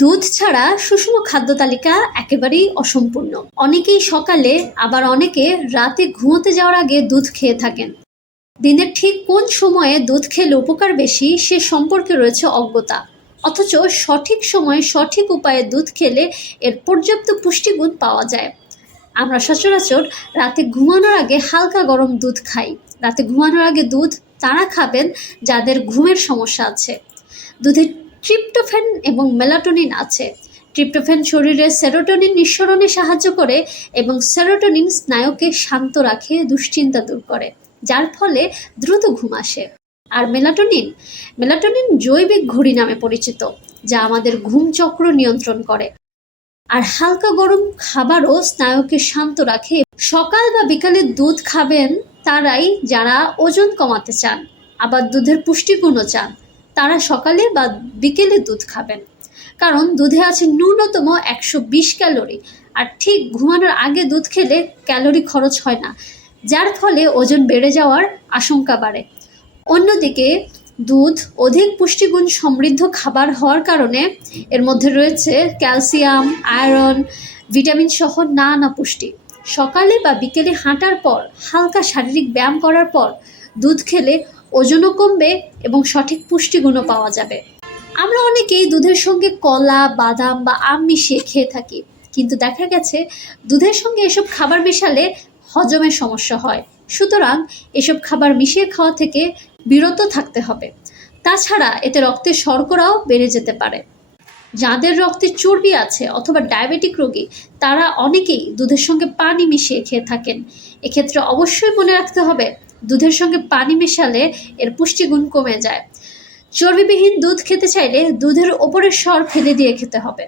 দুধ ছাড়া সুষম খাদ্য তালিকা একেবারেই অসম্পূর্ণ। অনেকেই সকালে, আবার অনেকে রাতে ঘুমোতে যাওয়ার আগে দুধ খেয়ে থাকেন। দিনের ঠিক কোন সময়ে দুধ খেলে উপকার বেশি সে সম্পর্কে রয়েছে অজ্ঞতা। অথচ সঠিক সময়ে সঠিক উপায়ে দুধ খেলে এর পর্যাপ্ত পুষ্টিগুণ পাওয়া যায়। আমরা সচরাচর রাতে ঘুমানোর আগে হালকা গরম দুধ খাই। রাতে ঘুমানোর আগে দুধ তারা খাবেন যাদের ঘুমের সমস্যা আছে। দুধে ট্রিপ্টোফ্যান এবং মেলাটোনিন আছে। ট্রিপ্টোফেন শরীরে সেরোটোনিন নিঃসরণে সাহায্য করে এবং সেরোটোনিন স্নায়ুকে শান্ত রাখে, দুশ্চিন্তা দূর করে, যার ফলে দ্রুত ঘুম আসে। আর মেলাটোনিন? মেলাটোনিন জৈবিক ঘড়ি নামে পরিচিত, যা আমাদের ঘুম চক্র নিয়ন্ত্রণ করে। আর হালকা গরম খাবারও স্নায়ুকে শান্ত রাখে। সকাল বা বিকালে দুধ খাবেন তারাই যারা ওজন কমাতে চান, আবার দুধের পুষ্টিগুণও চান। তারা সকালে বা বিকেলে দুধ খাবেন। কারণ দুধে আছে ন্যূনতম একশো বিশ ক্যালোরি। আর ঠিক ঘুমানোর আগে দুধ খেলে ক্যালোরি খরচ হয় না। যার ফলে ওজন বেড়ে যাওয়ার আশঙ্কা বাড়ে। অন্যদিকে দুধ অধিক পুষ্টিগুণ সমৃদ্ধ খাবার হওয়ার কারণে এর মধ্যে রয়েছে ক্যালসিয়াম, আয়রন, ভিটামিন সহ নানা পুষ্টি। সকালে বা বিকেলে হাঁটার পর, হালকা শারীরিক ব্যায়াম করার পর দুধ খেলে ওজনও কমবে এবং সঠিক পুষ্টিগুণও পাওয়া যাবে। আমরা অনেকেই দুধের সঙ্গে কলা, বাদাম বা আম মিশিয়ে খেয়ে থাকি, কিন্তু দেখা গেছে দুধের সঙ্গে এসব খাবার মেশালে হজমের সমস্যা হয়। সুতরাং এসব খাবার মিশিয়ে খাওয়া থেকে বিরত থাকতে হবে। তাছাড়া এতে রক্তের শর্করাও বেড়ে যেতে পারে। যাদের রক্তে চর্বি আছে অথবা ডায়াবেটিক রোগী, তারা অনেকেই দুধের সঙ্গে পানি মিশিয়ে খেয়ে থাকেন। এক্ষেত্রে অবশ্যই মনে রাখতে হবে দুধের সঙ্গে পানি মেশালে এর পুষ্টিগুণ কমে যায়। চর্বিবিহীন দুধ খেতে চাইলে দুধের ওপরের সর ফেলে দিয়ে খেতে হবে।